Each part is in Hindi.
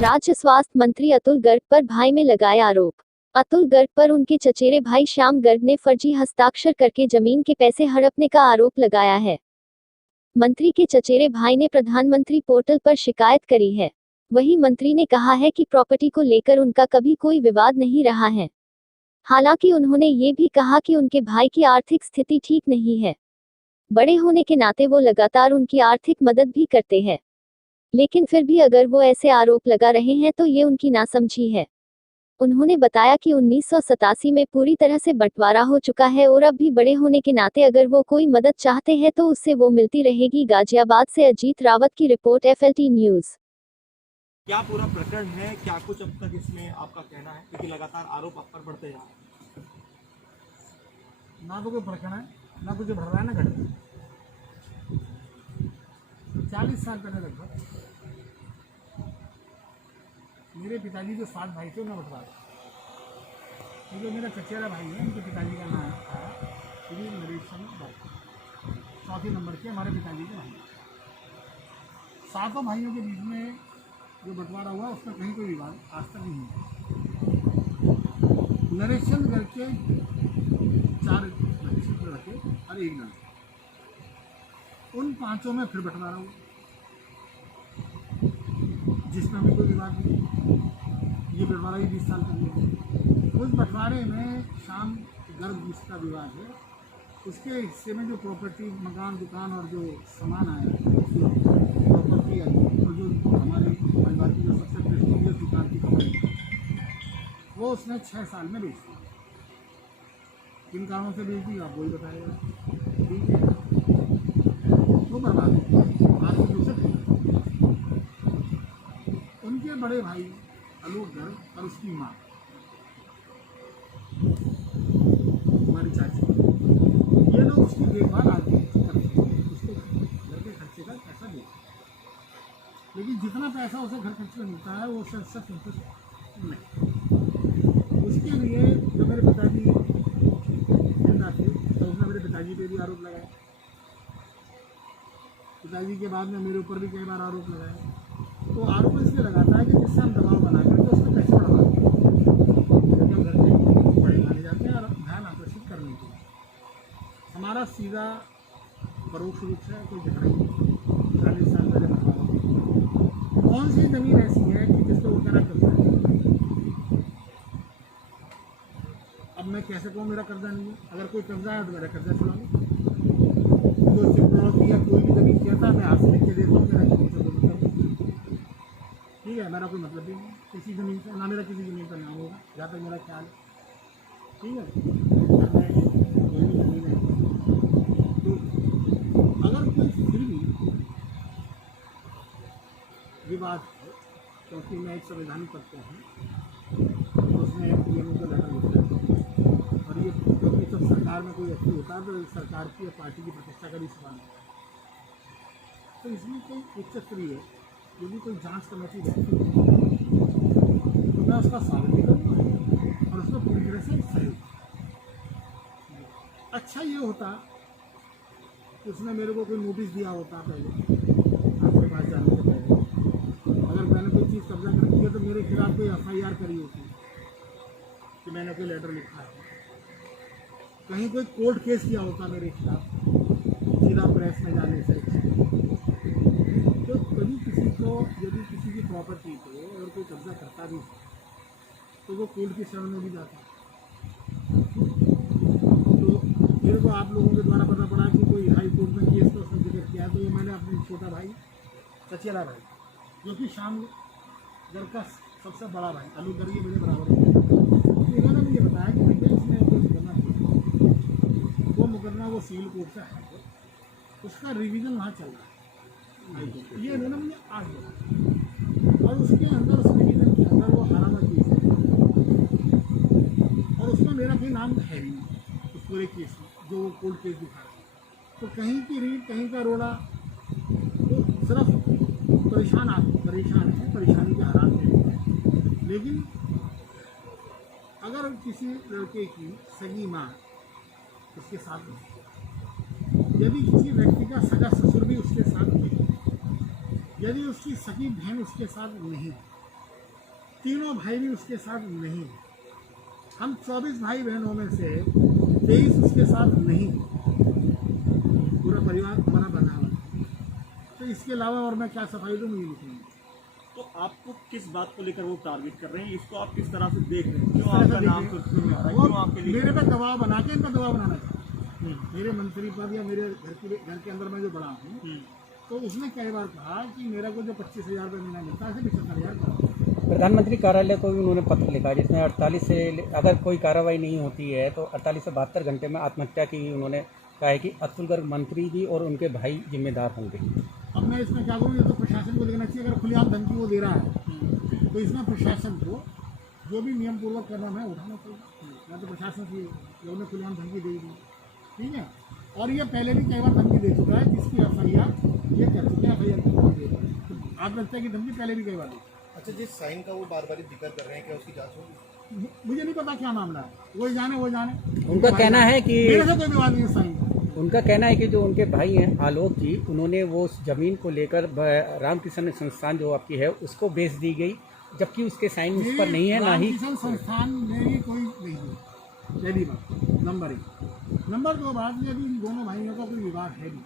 राज्य स्वास्थ्य मंत्री अतुल गर्ग पर भाई में लगाए आरोप। अतुल गर्ग पर उनके चचेरे भाई श्याम गर्ग ने फर्जी हस्ताक्षर करके जमीन के पैसे हड़पने का आरोप लगाया है। मंत्री के चचेरे भाई ने प्रधानमंत्री पोर्टल पर शिकायत करी है। वहीं मंत्री ने कहा है कि प्रॉपर्टी को लेकर उनका कभी कोई विवाद नहीं रहा है। हालांकि उन्होंने ये भी कहा कि उनके भाई की आर्थिक स्थिति ठीक नहीं है। बड़े होने के नाते वो लगातार उनकी आर्थिक मदद भी करते हैं, लेकिन फिर भी अगर वो ऐसे आरोप लगा रहे हैं तो ये उनकी नासमझी है। उन्होंने बताया कि 1987 में पूरी तरह से बंटवारा हो चुका है और अब भी बड़े होने के नाते अगर वो कोई मदद चाहते हैं तो उससे वो मिलती रहेगी। गाजियाबाद से अजीत रावत की रिपोर्ट, FLT न्यूज़। क्या पूरा प्रकरण है, क्या कुछ अब तक इसमें आपका कहना है, क्योंकि लगातार आरोप आप पर बढ़ते जा रहे हैं? ना तो कोई प्रकरण है, ना कुछ बढ़ रहा है, ना घट रहा है। 40 साल पहले लगभग मेरे पिताजी जो 7 भाई थे, उन्हें बंटवा दिया। जो मेरा चचेरा भाई है, उनके पिताजी का नाम था श्री नरेश भाई, चौथे नंबर के हमारे पिताजी के भाई। 7 भाइयों के बीच में जो बंटवारा हुआ उसमें कहीं कोई विवाद आज तक नहीं हुआ। नरेश चंद करके 4 लड़के और 1 लड़का, उन 5 में फिर बंटवारा हुआ जिसमें भी कोई विवाद नहीं। ये बंटवारा ही 20 साल पहले। उस बंटवारे में श्याम गर्ग जिसका विवाद है, उसके हिस्से में जो प्रॉपर्टी, मकान, दुकान और जो सामान आया, जो प्रॉपर्टी आई और जो हमारे परिवार की जो सबसे प्रेस्टीजियस दुकान की कंपनी, वो उसने 6 साल में बेच दी। किन कारणों से बेच दी आप वही बताएगा। ठीक है, वो बर्बाद हो आर्थिक रूप से। उनके बड़े भाई आलोक गर्ग और उसकी माँ, हमारी चाची, ये लोग उसकी देखभाल आगे करते हैं, उसके घर के खर्चे का पैसा देते हैं। लेकिन जितना पैसा उसे घर खर्च में मिलता है वो सब संतुष्ट नहीं। उसके लिए जो मेरे पिताजी जिंदा थे तो उसने मेरे पिताजी पे भी आरोप लगाया। पिताजी के बाद में मेरे ऊपर भी कई बार आरोप लगाया। तो आरोप इसलिए लगाता है कि जिससे हम दबाव बना करके उसको कैसे बढ़ाते हैं, क्योंकि हम घर के बड़े माने जाते हैं और ध्यान आकर्षित करने के लिए। हमारा सीधा परोक्ष रूप से कोई झगड़ा नहीं। 40 साल पहले बंटवारा। कौन सी जमीन ऐसी है कि जिसको वो करा कब्जा है? अब मैं कैसे कहूँ मेरा कर्जा नहीं है? अगर कोई कब्जा है तो मेरा कर्जा छुड़ा लो। जो सिक्योरिटी या कोई भी जमीन कहता है मैं हाथ से लिख के देता हूँ, मेरा जमीन से दो मतलब ठीक है, मेरा कोई मतलब नहीं है किसी ज़मीन से, ना मेरा किसी ज़मीन पर नाम होगा जहाँ तक मेरा ख्याल है। ठीक है, कोई भी ज़मीन है तो अगर कोई फिर भी विवाद है, क्योंकि मैं एक संवैधानिक पद पर हूँ तो उसमें पीएमओ का लेटर लिखा है और ये क्योंकि जब सरकार में कोई एक्टिव होता है तो सरकार की या पार्टी की प्रतिष्ठा का भी सवाल होता है। तो इसमें कोई उच्च स्तरीय यदि कोई जांच कमेटी रहती है तो मैं उसका स्वागत भी करूँगा और उसको पूरी तरह से सहयोग। अच्छा ये होता कि उसने मेरे को कोई नोटिस दिया होता पहले, आपके पास जाने से पहले। अगर मैंने कोई चीज़ कब्जा कर दी है तो मेरे खिलाफ कोई FIR करी होती कि मैंने कोई लेटर लिखा है, कहीं कोई कोर्ट केस किया होता मेरे खिलाफ सीधा प्रेस में जाने से। तो कभी किसी को यदि किसी की प्रॉपर्टी को अगर कोई कब्जा करता भी तो वो कोर्ट की शरण में भी जाता। तो मेरे को आप लोगों के द्वारा पता पड़ा कि कोई हाई कोर्ट में केस का उसने जिक्र किया, तो ये मैंने अपने छोटा भाई, चचेरा भाई, जो कि श्याम गर्ग का सबसे बड़ा भाई, आलोक गर्ग ये मेरे बराबर है, तो इन्होंने मुझे बताया कि भैया इसमें कोई मुकदमा किया, वो मुकदमा वो सिविल कोर्ट से है, उसका रिवीजन वहाँ चल रहा है। ये इन्होंने मुझे आज बोला और उसके अंदर उस रिवीजन के अंदर वो हराना केस है और उसमें मेरा कोई नाम है ही नहीं उस पूरे केस में जो वो कोर्ट केस दिखा रहा है। तो कहीं की रीढ़ कहीं का रोड़ा, तो सिर्फ परेशान है, परेशानी के हालात में। लेकिन अगर किसी लड़के की सगी माँ उसके साथ नहीं, यदि किसी व्यक्ति का सगा ससुर भी उसके साथ नहीं, यदि उसकी सगी बहन उसके साथ नहीं, तीनों भाई भी उसके साथ नहीं हैं। हम 24 भाई बहनों में से 23 उसके साथ नहीं हैं। पूरा परिवार हमारा बना हुआ है। तो इसके अलावा और मैं क्या सफाई दूँ, मुझे लिखूँगी। तो आपको किस बात को लेकर वो टारगेट कर रहे हैं, इसको आप किस तरह से देख रहे हैं? क्यों इस तरह से आपका नाम देखिए, सुर्खियों में आ रहा है? वो क्यों आपके लिए? मेरे पे दबाव बना के इनका दबाव बनाना चाहिए। मेरे मंत्री पद या मेरे घर के अंदर मैं जो बड़ा हूँ, तो उसने कई बार कहा कि मेरा को जो 25,000 रुपये महीना मिलता है, 75,000 प्रधानमंत्री कार्यालय को भी उन्होंने पत्र लिखा जिसमें 48 से अगर कोई कार्रवाई नहीं होती है तो 48 से 72 घंटे में आत्महत्या की उन्होंने कहा है कि अतुल गर्ग मंत्री जी और उनके भाई जिम्मेदार होंगे। अब मैं इसमें क्या करूँ, ये तो प्रशासन को देखना चाहिए। अगर खुलेआम धमकी वो दे रहा है तो इसमें प्रशासन को जो भी नियम पूर्वक करना है उठाना चाहिए। या तो प्रशासन की जो उन्हें खुलेआम धमकी देगी, ठीक है। और ये पहले भी कई बार धमकी दे चुका है, जिसकी FIR ये कर चुके हैं। FIR की धमकी दे आत्महत्या की धमकी पहले भी कई बार दी। अच्छा, जिस साइन का वो बार बार जिक्र कर रहे हैं, क्या उसकी जांच होगी? मुझे नहीं पता क्या मामला है, वो जाने। उनका कहना है कि मेरे से कोई विवाद नहीं है साइन का। उनका कहना है कि जो उनके भाई हैं आलोक जी, उन्होंने वो जमीन को लेकर रामकिशन संस्थान जो आपकी है उसको बेच दी गई, जबकि उसके साइन उस पर नहीं है, ना ही रामकिशन संस्थान में भी कोई नहीं है। पहली बात, नंबर 1। नंबर 2 बात, यदि इन दोनों भाइयों का कोई विवाद है भी,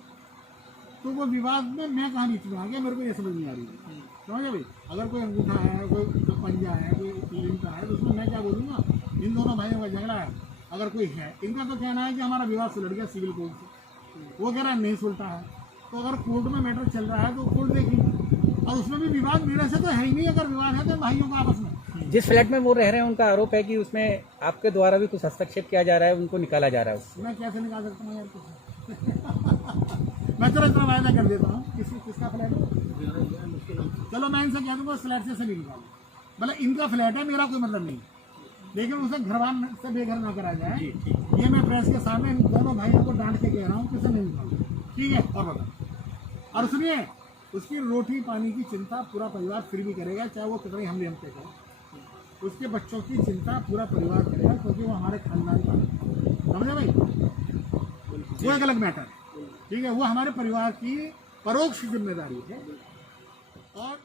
तो वो विवाद में मैं कहाँ बीच में आ गया, मेरे को ये समझ नहीं आ रही है। समझे भाई, अगर कोई अंगूठा है, कोई पंजा है, कोई लिंक है, तो उसमें मैं क्या बोलूँगा? इन दोनों भाइयों का झगड़ा है, अगर कोई है, इनका तो कहना है कि हमारा विवाद सुलझ गया सिविल कोर्ट से, वो कह रहा है नहीं सुलटा है। तो अगर कोर्ट में मैटर चल रहा है तो कोर्ट देखेगी, और उसमें भी विवाद मेरे से तो है ही नहीं। अगर विवाद है तो भाइयों का आपस में। जिस फ्लैट में वो रह रहे हैं उनका आरोप है कि उसमें आपके द्वारा भी कुछ हस्तक्षेप किया जा रहा है, उनको निकाला जा रहा है उससे। मैं कैसे निकाल सकता हूँ यार कुछ? मैं तो इतना वायदा कर देता हूँ। किसका फ्लैट है? चलो मैं इनसे कह दूँगा उस फ्लैट से भी निकालो, मतलब इनका फ्लैट है, मेरा कोई मतलब नहीं, लेकिन उसे घरवान से बेघर ना करा जाए। ये मैं प्रेस के सामने इन दोनों भाइयों को डांट के कह रहा हूँ कि उसे नहीं निकालो, ठीक है। और बता, और सुनिए, उसकी रोटी पानी की चिंता पूरा परिवार फिर भी करेगा, चाहे वो कितने हमले हम पे करे। उसके बच्चों की चिंता पूरा परिवार करेगा, क्योंकि वो हमारे खानदान का है। समझे भाई? वो एक अलग मैटर है, ठीक है। वो हमारे परिवार की परोक्ष जिम्मेदारी है। और